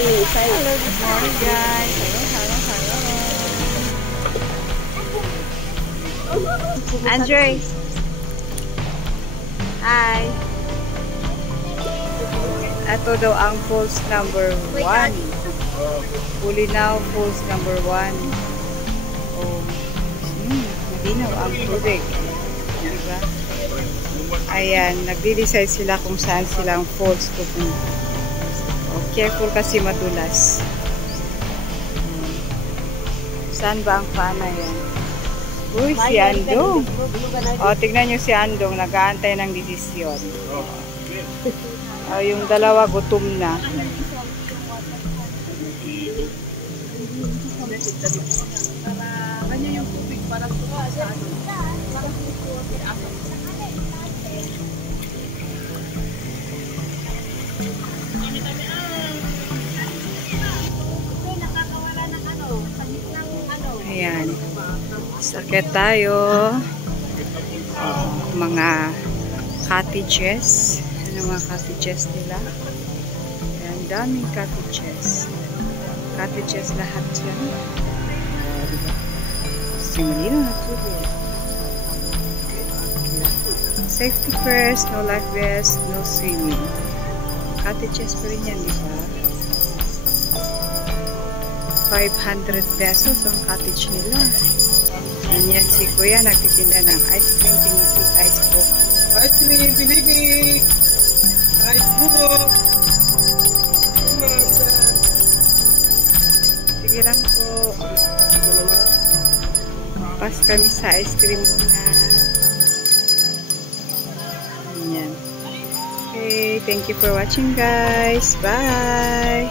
Hello, good morning guys. Hello. Andre. Hi. Ito daw ang falls number 1. Bulinaw falls number 1. Oh. Malinaw ang tubig. Diba? Ayan, nagde-decide sila kung saan silang falls pupunta. Oh, careful kasi madulas. Saan ba ang pana yan? Uy, si Andong. O, tignan nyo si Andong. Nag-aantay ng desisyon. O, yung dalawa gutom na. Kanya yung tubig parang tuwa sa ano. Parang tuwa sa asap. Ayan. Sakit tayo. Mga cottages. Ano mga cottages nila? Ayan, daming cottages. Cottages lahat yan. Simulino na tubig. Safety first, no life vest, no swimming. Cottages pa rin yan, di ba? 500 pesos ang cottage nila. Ganyan si Kuya, nagtitinda ng ice cream, pinipig, ice coke. Ice cream, pinipig! Ice buko! Sige lang po. Pas kami sa ice cream muna. Ganyan. Okay, thank you for watching guys. Bye!